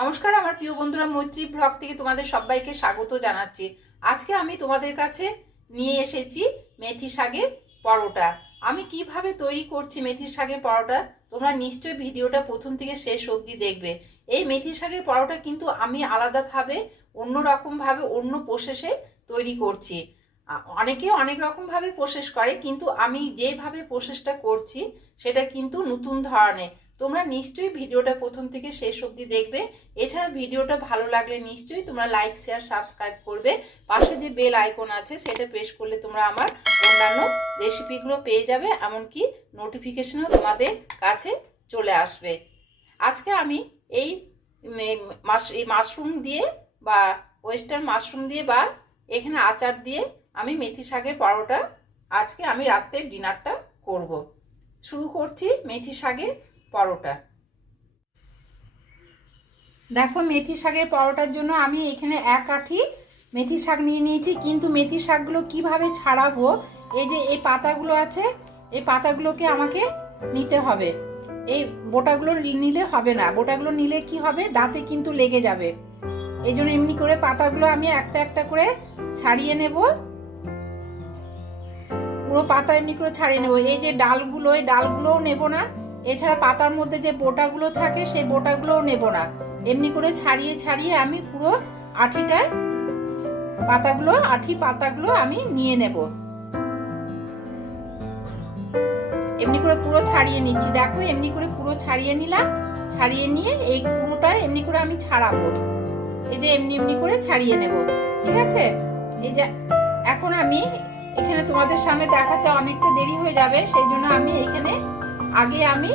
নমস্কার আমার প্রিয় বন্ধুরা, মৈত্রী ব্লগ থেকে তোমাদের সবাইকে স্বাগত জানাচ্ছি। আজকে আমি তোমাদের কাছে নিয়ে এসেছি মেথি শাকের পরোটা। আমি কিভাবে তৈরি করছি মেথি শাকের পরোটা, তোমরা নিশ্চয়ই ভিডিওটা প্রথম থেকে শেষ অবধি দেখবে। এই মেথি শাকের পরোটা কিন্তু আমি আলাদাভাবে অন্যরকমভাবে অন্য প্রসেসে তৈরি করছি। অনেকে অনেক রকমভাবে প্রসেস করে, কিন্তু আমি যেভাবে প্রসেসটা করছি সেটা কিন্তু নতুন ধরনের। তোমরা নিশ্চয়ই ভিডিওটা প্রথম থেকে শেষ অবধি দেখবে। এছাড়া ভিডিওটা ভালো লাগলে নিশ্চয়ই তোমরা লাইক শেয়ার সাবস্ক্রাইব করবে। পাশে যে বেল আইকন আছে সেটা প্রেস করলে তোমরা আমার অন্যান্য রেসিপিগুলো পেয়ে যাবে, এমনকি নোটিফিকেশনও তোমাদের কাছে চলে আসবে। আজকে আমি এই মাশরুম দিয়ে বা ওয়েস্টার্ন মাশরুম দিয়ে বা এখানে আচার দিয়ে আমি মেথি শাকের পরোটা আজকে আমি রাত্রের ডিনারটা করব। শুরু করছি মেথি শাকের পরোটা। দেখো, মেথি শাকের পরোটার জন্য আমি এখানে এক আঁটি মেথি শাক নিয়ে নিয়েছি, কিন্তু মেথি শাকগুলো কিভাবে ছাড়াবো, এই যে এই পাতাগুলো আছে, এই পাতাগুলোকে আমাকে নিতে হবে। এই বোটাগুলো নিলে হবে না, বোটাগুলো নিলে কি হবে, দাঁতে কিন্তু লেগে যাবে। এই জন্য এমনি করে পাতাগুলো আমি একটা একটা করে ছাড়িয়ে নেব। পুরো পাতা এমনি করে ছাড়িয়ে নেব। এই যে ডালগুলো, এই ডালগুলোও নেব না। এছাড়া পাতার মধ্যে যে বোটাগুলো থাকে সেই বোটাগুলোও নেব না। এমনি করে ছাড়িয়ে ছাড়িয়ে আমি পুরো আঁটিটায় পাতাগুলো আমি নিয়ে নেব। এমনি করে পুরো ছাড়িয়ে নিচ্ছি। দেখো, এমনি করে পুরো ছাড়িয়ে নিলাম। ছাড়িয়ে নিয়ে এই পুরোটা এমনি করে আমি ছাড়াবো। এই যে এমনি এমনি করে ছাড়িয়ে নেব, ঠিক আছে। এই যে এখন আমি এখানে তোমাদের সামনে দেখাতে অনেকটা দেরি হয়ে যাবে, সেই জন্য আমি এখানে আগে আমি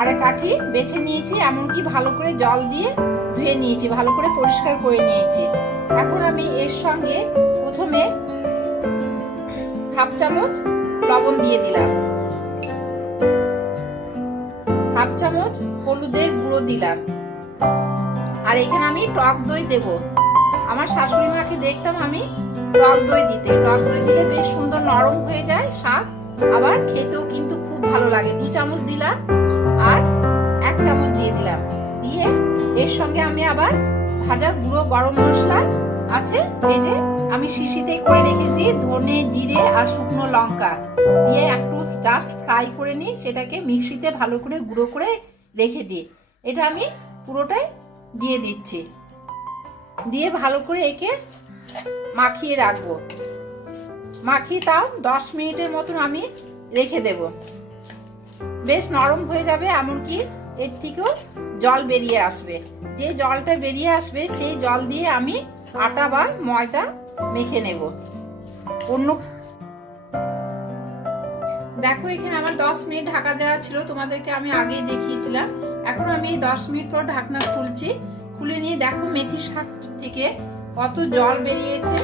আরেক আঁটি বেছে নিয়েছি, এমনকি ভালো করে জল দিয়ে ধুয়ে নিয়েছি, ভালো করে পরিষ্কার করে নিয়েছি। এখন আমি এর সঙ্গে প্রথমে হাফ চামচ লবণ দিয়ে দিলাম, হাফ চামচ হলুদের গুঁড়ো দিলাম, আর এখানে আমি টক দই দেব। আমার শাশুড়ি মাকে দেখতাম আমি টক দই দিতে। টক দই দিলে বেশ সুন্দর নরম হয়ে যায় শাক, আবার খেতেও কিন্তু খুব ভালো লাগে। 2 চামচ দিলাম আর 1 চামচ দিয়ে দিলাম। দিয়ে এর সঙ্গে আমি আবার ভাজা গুঁড়ো গরম মশলা আছে, এই যে আমি শিশিতেই করে রেখে দিই, ধনে জিরে আর শুকনো লঙ্কা দিয়ে একটু জাস্ট ফ্রাই করে নিই, সেটাকে মিক্সিতে ভালো করে গুঁড়ো করে রেখে দিই। এটা আমি পুরোটাই দিয়ে দিচ্ছি। দিয়ে ভালো করে একে মাখিয়ে রাখবো। মাখিয়ে তাও 10 মিনিটের মতন আমি রেখে দেব। বেশ নরম হয়ে যাবে, এমনকি এর থেকেও জল বেরিয়ে আসবে। যে জলটা বেরিয়ে আসবে সেই জল দিয়ে আমি আটা বা ময়দা মেখে নেব। দেখো, এখানে আমার 10 মিনিট ঢাকা দেওয়া ছিল, তোমাদেরকে আমি আগেই দেখিয়েছিলাম। এখন আমি 10 মিনিট পর ঢাকনা খুলছি। খুলে নিয়ে দেখো মেথি শাক থেকে কত জল বেরিয়েছে।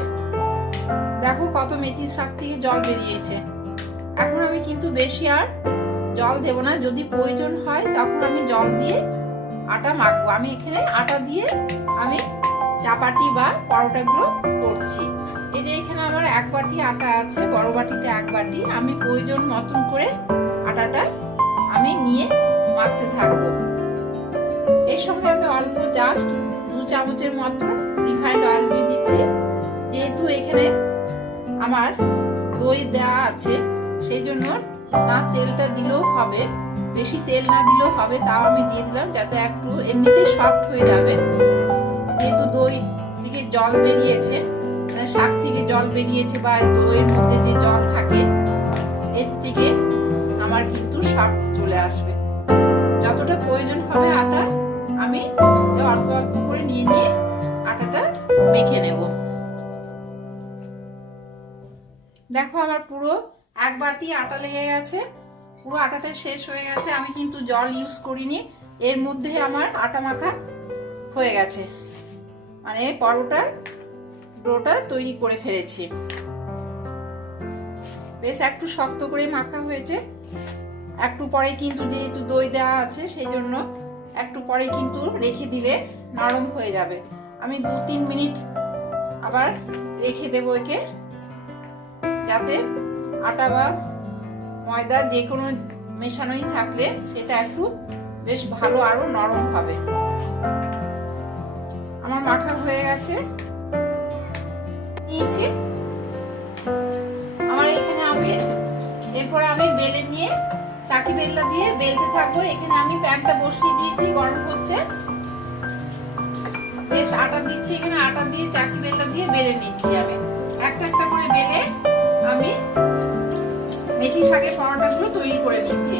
দেখো কত মেথি শাক থেকে জল বেরিয়েছে। এখন আমি কিন্তু বেশি আর জল দেব না, যদি প্রয়োজন হয় তখন আমি জল দিয়ে আটা মাখবো। আমি এখানে আটা দিয়ে আমি চাপাটি বা পরোটাগুলো করছি। এই যে এখানে আমার 1 বাটি আটা আছে, বড় বাটিতে 1 বাটি। আমি প্রয়োজন মতন করে আটাটা আমি নিয়ে মাখতে থাকবো। এর সঙ্গে আমি অল্প জাস্ট 2 চামচের মতন রিফাইন্ড অয়েল দিয়ে দিচ্ছি। যেহেতু এখানে আমার দই দেওয়া আছে, সেই জন্য না তেলটা দিলেও হবে, বেশি তেল না দিলেও হবে, তাও আমি দিয়ে দিলাম, যাতে একটু এমনিতেই সফট হয়ে যাবে। যেহেতু দই থেকে জল বেরিয়েছে, মানে শাক থেকে জল বেরিয়েছে বা দইয়ের মধ্যে যে জল থাকে, এর থেকে আমার কিন্তু সফট চলে আসবে। যতটা প্রয়োজন হবে আটা আমি অল্প অল্প করে নিয়ে নিয়ে আটাটা মেখে নেব। দেখো, আমার পুরো 1 বাটি আটা লেগে গেছে, পুরো আটাটা শেষ হয়ে গেছে। আমি কিন্তু জল ইউজ করিনি, এর মধ্যে আমার আটা মাখা হয়ে গেছে, মানে পরোটার ডোটা তৈরি করে ফেলেছি। বেশ একটু শক্ত করে মাখা হয়েছে। একটু পরে কিন্তু যেহেতু দই দেওয়া আছে, সেই জন্য একটু পরে কিন্তু রেখে দিলে নরম হয়ে যাবে। আমি 2-3 মিনিট আবার রেখে দেবো একে, যাতে আটা বা ময়দা যে কোনো মেশানোই থাকলে সেটা একটু বেশ ভালো আরো নরম হবে। আমার মাখা হয়ে গেছে, নিয়েছি আমার এখানে। আমি এরপরে আমি বেলে নিয়ে চাকি বেলনা দিয়ে বেলতে থাকবো। এখানে আমি প্যানটা বসিয়ে দিয়েছি, গরম হচ্ছে, বেশ আটা দিচ্ছি। এখানে আটা দিয়ে চাকি বেলনা দিয়ে বেলে নিচ্ছি। আমি একটা একটা করে বেলে আমি মেথি শাকের পরোটাগুলো তৈরি করে নিচ্ছি।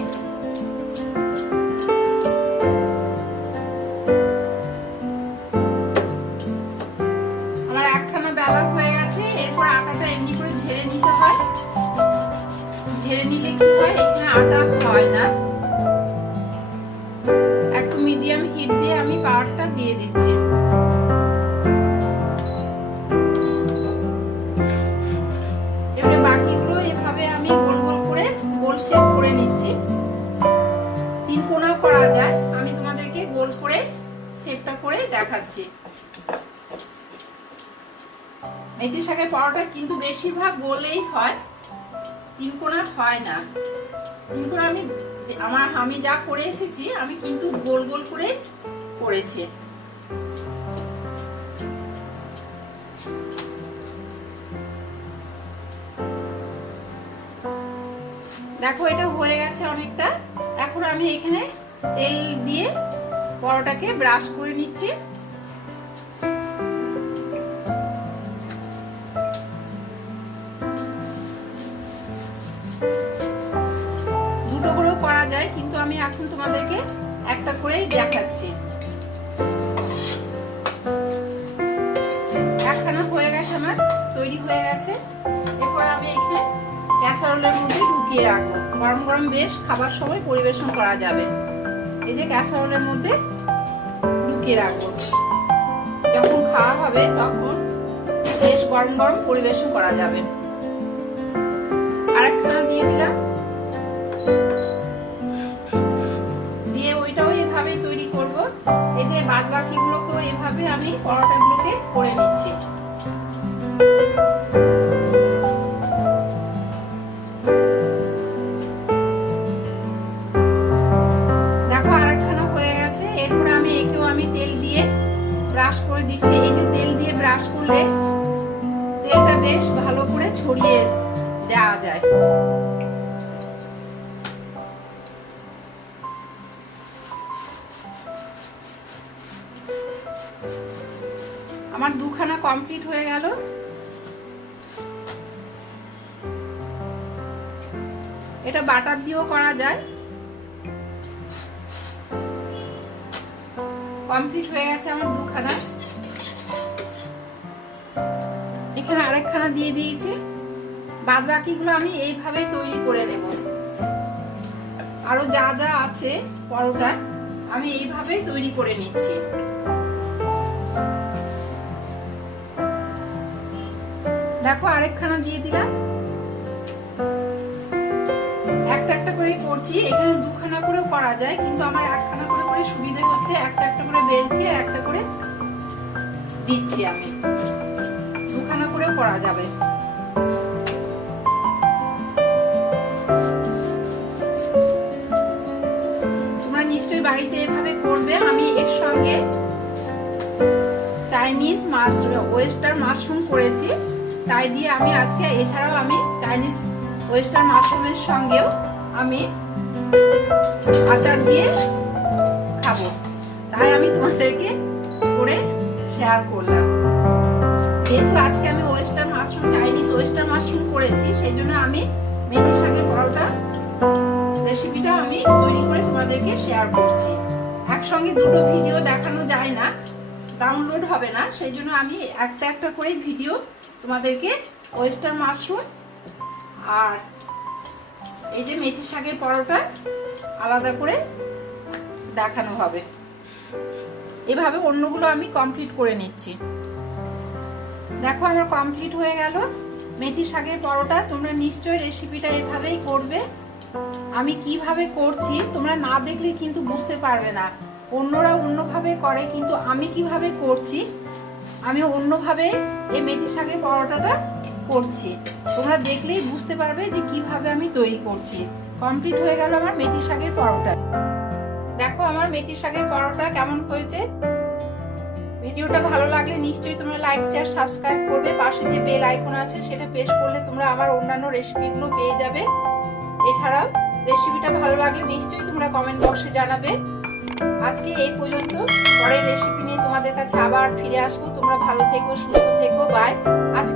আমার একখানা বেলা হয়ে গেছে। এরপর আটাটা এমনি করে ঝেড়ে নিতে হয়। ঝেড়ে নিলে কি হয়, এখানে আটা হয় না। একটু মিডিয়াম হিট দিয়ে আমি পাউডারটা দিয়ে দিচ্ছি। এবারে বাকিগুলো এভাবে আমি গোল গোল করে গোল শেপ করে নিচ্ছি। তিন কোণা করা যায়, আমি তোমাদেরকে গোল করে শেপটা করে দেখাচ্ছি। মেথি শাকের পরোটা কিন্তু বেশিরভাগ গোলেই হয়, তিন কোণা হয় না। তিন কোণা আমি যা করে এসেছি আমি কিন্তু গোল গোল করে করেছি। দেখো এটা হয়ে গেছে অনেকটা। এখন আমি এখানে তেল দিয়ে পরোটাকে ব্রাশ করে নিচ্ছি। দুটো করেও করা যায়, কিন্তু আমি এখন তোমাদেরকে একটা করেই দেখাচ্ছি। একখানা হয়ে গেছে, আমার তৈরি হয়ে গেছে। এরপর আমি এখানে ক্যাসারোলের মধ্যে ঢুকিয়ে রাখবো। গরম গরম বেশ খাবার সময় পরিবেশন করা যাবে। এই যে ক্যাসারোলের মধ্যে ঢুকিয়ে রাখবো, যখন খাওয়া হবে তখন বেশ গরম গরম পরিবেশন করা যাবে। আরেকখানা দিয়ে দিলাম, দিয়ে ওইটাও এভাবে তৈরি করব। এই যে বাদ বাকিগুলোকেও এভাবে আমি পরোটাগুলোকে করে নিচ্ছি। দেখো আরেকখানা হয়ে গেছে। এরপরে আমি একেও আমি তেল দিয়ে ব্রাশ করে দিচ্ছি। এই যে তেল দিয়ে ব্রাশ করলে তেলটা বেশ ভালো করে ছড়িয়ে দেওয়া যায়। আমার দুখানা কমপ্লিট হয়ে গেল। এটা বাটার দিয়েও করা যায়। কমপ্লিট হয়ে গেছে আমার দুখানা। এখানে আরেকখানা দিয়ে দিয়েছি। বাদ বাকিগুলো আমি এইভাবে তৈরি করে নেব। আরো যা যা আছে পরোটা আমি এইভাবে তৈরি করে নিচ্ছি। দেখো আরেকখানা দিয়ে দিলাম। একটা একটা করে করছি। এখানে দুখানা করেও করা যায়, কিন্তু আমার একখানা করে করে সুবিধা হচ্ছে। একটা একটা করে বেলছি আর একটা করে দিচ্ছি। আমি দুখানা করেও করা যাবে। তোমরা নিশ্চয়ই বাড়িতে এভাবে করবে। আমি এর সঙ্গে চাইনিজ ওয়েস্টার্ন মাশরুম করেছি, তাই দিয়ে আমি আজকে, এছাড়াও আমি চাইনিজ ওয়েস্টার্ন মাশরুমের সঙ্গেও আমি আচার দিয়ে খাবো, তাই আমি তোমাদেরকে করে শেয়ার করলাম। যেহেতু আজকে আমি চাইনিজ ওয়েস্টার্ন মাশরুম করেছি, সেই জন্য আমি মেথি শাকের পরোটা রেসিপিটা আমি তৈরি করে তোমাদেরকে শেয়ার করছি। একসঙ্গে দুটো ভিডিও দেখানো যায় না, ডাউনলোড হবে না, সেই জন্য আমি একটা একটা করে ভিডিও তোমাদেরকে ওয়েস্টার্ন মাশরুম আর এই যে মেথি শাকের পরোটা আলাদা করে দেখানো হবে। এভাবে অন্যগুলো আমি কমপ্লিট করে নিচ্ছি। দেখো আমার কমপ্লিট হয়ে গেল মেথি শাকের পরোটা। তোমরা নিশ্চয়ই রেসিপিটা এভাবেই করবে। আমি কিভাবে করছি তোমরা না দেখলে কিন্তু বুঝতে পারবে না। অন্যরা অন্যভাবে করে, কিন্তু আমি কিভাবে করছি, আমি অন্যভাবে এই মেথি শাকের পরোটাটা করছি। তোমরা দেখলেই বুঝতে পারবে যে কিভাবে আমি তৈরি করছি। কমপ্লিট হয়ে গেল আমার মেথি শাকের পরোটা। দেখো দেখো আমার মেথি শাকের পরোটা কেমন হয়েছে। ভিডিওটা ভালো লাগলে নিশ্চয়ই তোমরা লাইক শেয়ার সাবস্ক্রাইব করবে। পাশে যে বেল আইকন আছে সেটা প্রেস করলে তোমরা আমার অন্যান্য রেসিপিগুলো পেয়ে যাবে। এছাড়াও রেসিপিটা ভালো লাগলে নিশ্চয়ই তোমরা কমেন্ট বক্সে জানাবে। আজকে এই পর্যন্ত, পরের রেসিপি নিয়ে তোমাদের কাছে আবার ফিরে আসবো। তোমরা ভালো থেকো, সুস্থ থেকো, বাই। আজকে